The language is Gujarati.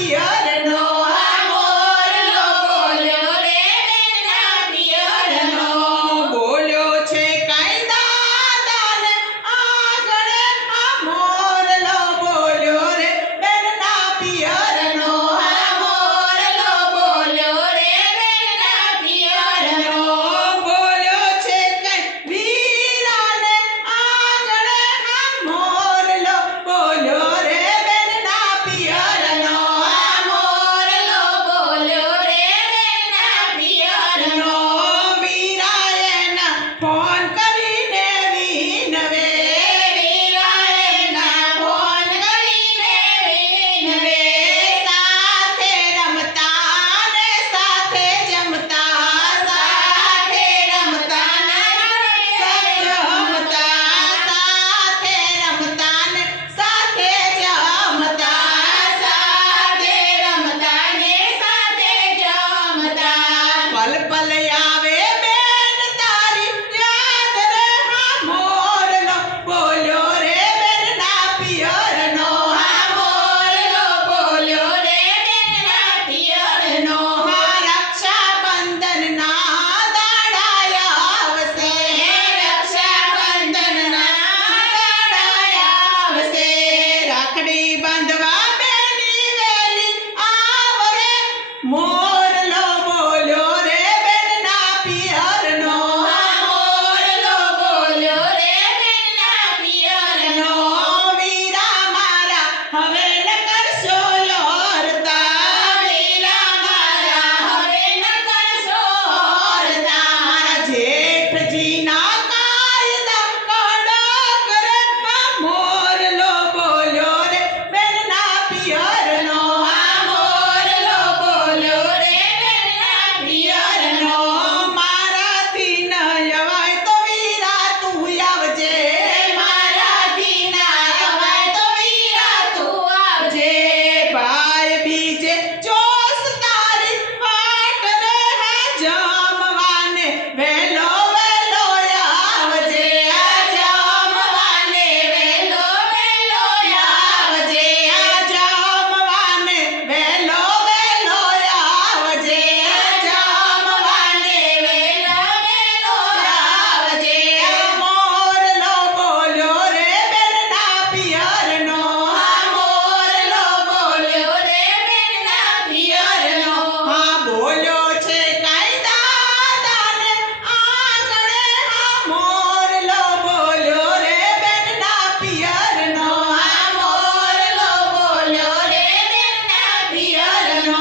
પિયરનો આ મોરલો બોલ્યો રે બેનના પિયરનો બોલ્યો છે કાંઈ દાદાને આગળ આ મોરલો બોલ્યો રે બેનના પિયરનો આ મોરલો બોલ્યો રે બેનના પિયરનો બોલ્યો છે કાંઈ વીરાને આગળ આ મોરલો બોલ્યો રે બેનના પિયરનો આ મોરલો બોલ્યો રે બેનના પિયરનો વીરાએના ફોન કરીને વિનવે વીરાએના ફોન કરીને વિનવે સાથે રમતા ને સાથે જમતા સાથે રમતા ને જમતા સાથે રમતા ને સાથે જમતા સાથે રમતા ને સાથે જમતા પલ પલ આવે બેન તારી યાદ રે આ મોરલો બોલ્યો રે બેનના પિયરનો આ મોરલો બોલ્યો રે બેનના પિયરનો આ રક્ષાબંધનના દાડા આવશે રક્ષાબંધનના દાડા આવશે રાખડી બાંધવા બેની વેલી આવરે મોરલો બોલ્યો રે બેનના પિયરનો આ મોરલો બોલ્યો રે બેનના પિયરનો વીરા મારા હવે ન કરશો લોરતા વીરા મારા હવે ન કરશો લોરતા મારા જેઠજીના કાયદા કડક રે આ મોરલો બોલ્યો રે બેનના પિયરનો આ મોરલો બોલ્યો રે બેનના પિયરનો મારાથી ન અવાય તો વીરા તું આવજે મારાથી ના અવાય તો વીરા તું આવજે ભાઈ બીજે જોશ તારી વાટ રે આ જમવાને વેલો વેલો આવજે આ જમવાને વેલો વેલો આવજે આ જમવાને વેલો વેલો આવજે આ જમવાને વેલો વેલો આવજે આ મોરલો બોલ્યો રે બેનના પિયરનો આ મોરલો બોલ્યો રે બેનના પિયરનો આ બોલ્યો છે કાંઈ દાદાને આગળ આ મોરલો બોલ્યો રે બેનના પિયરનો આ મોરલો બોલ્યો રે બેનના પિયરનો